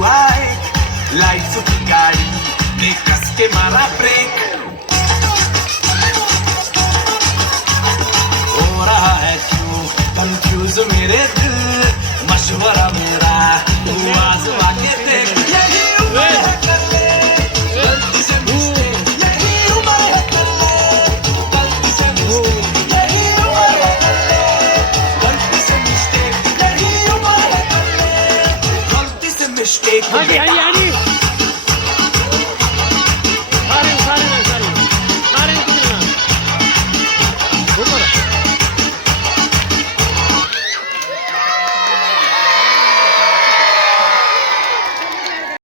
हुआ एक लाइट की गाड़ी ने कस के मारा ब्रेक हो रहा है क्यों कंफ्यूज मेरे दिल मशवरा मेरा तू आजमा के देख यही उम्र है कर ले गलती से mistake, यही उम्र है कर ले गलती से mistake, यही उम्र है कर ले गलती से mistake, यही उम्र है कर ले गलती से mistake.